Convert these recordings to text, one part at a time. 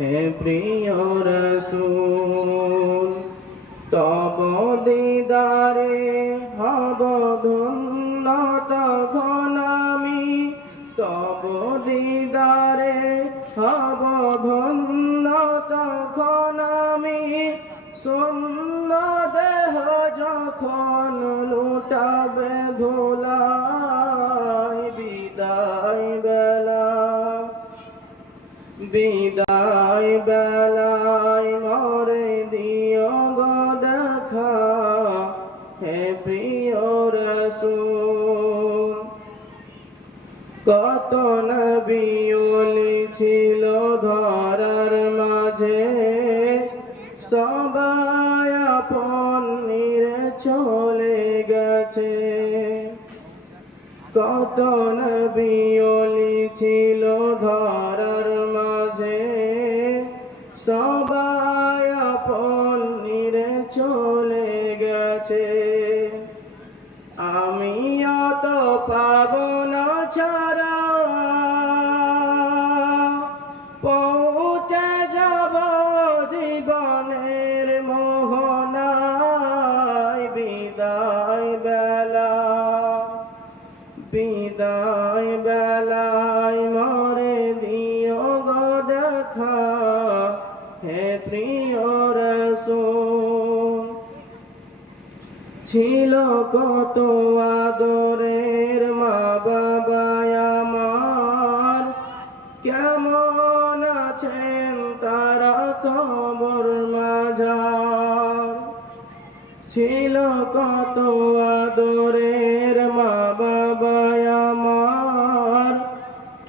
হে প্রিয় রসুল, তব দিদারে হব ধন্য তখন আমি তব দিদারে হব ধন্য তখন আমি শূন্য দেহ যখন লুটাবে ধুলাই, বিদায় বেলা। বেলায় মরে দিও গো দেখা। হে প্রিয় রসুল, কত নবিয়লি ছিল ধরার মাঝে। সবাই আপন চলে গেছে। কত নবিয়লি ছিল ধরার গেছে আমিও তো পাব না ছাড়া। পৌঁছে যাব জীবনের মোহনায়। বিদায় বেলা, বিদায় বেলায় মরে দিও দেখা। হে প্রিয় ছিল কত আদরের মা বাবা আমার। কেমন আছেন তারা কবর মাঝার ছিল কত আদরের মা বাবা আমার।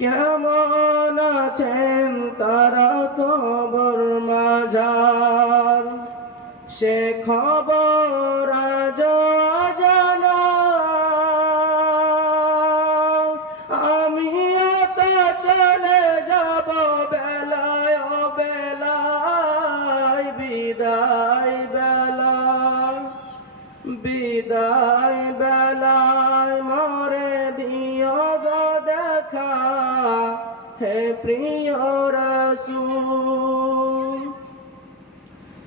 কেমন আছেন তারা কবর মাঝার সে প্রিয় রসুল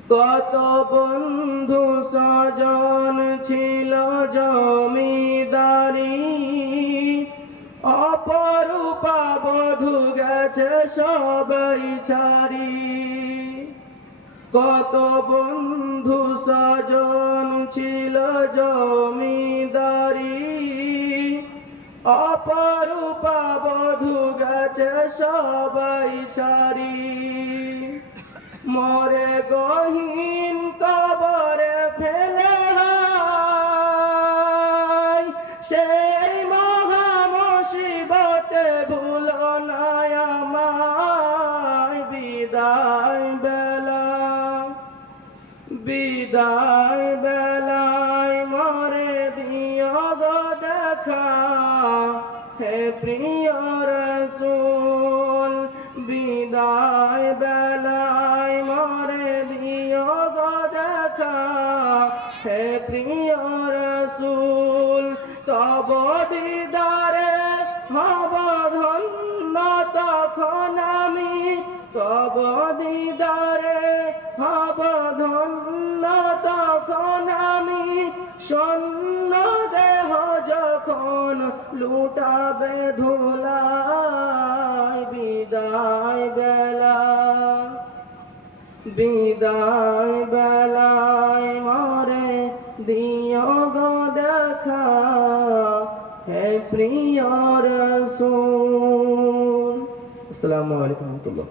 কত বন্ধু সজন ছিল জমিদারি। অপরূপা বধু গেছে সবাই ছাড়ি। কত বন্ধু সজন ছিল জমিদারি। অপরূপা বধু গেছে সবাই ছাড়ি মরে গহীন কবরে ফেলে। সেই মহা মুসিবতে ভুলো না আমায় বিদায় বেলা বিদায় বিদায় বেলায় মরে দিও গো দেখা। হে প্রিয় রসুল, তব দিদারে হব ধন্য তখন আমি। তব দিদারে হব ধন্য তখন আমি। সন্ন যখন লুটাবে ধুলায় বিদায় বেলা, বিদায় বেলায় মরে দিও গো দেখা, হে প্রিয় রসুল। আসসালামু আলাইকুম রহমতুল্লাহ।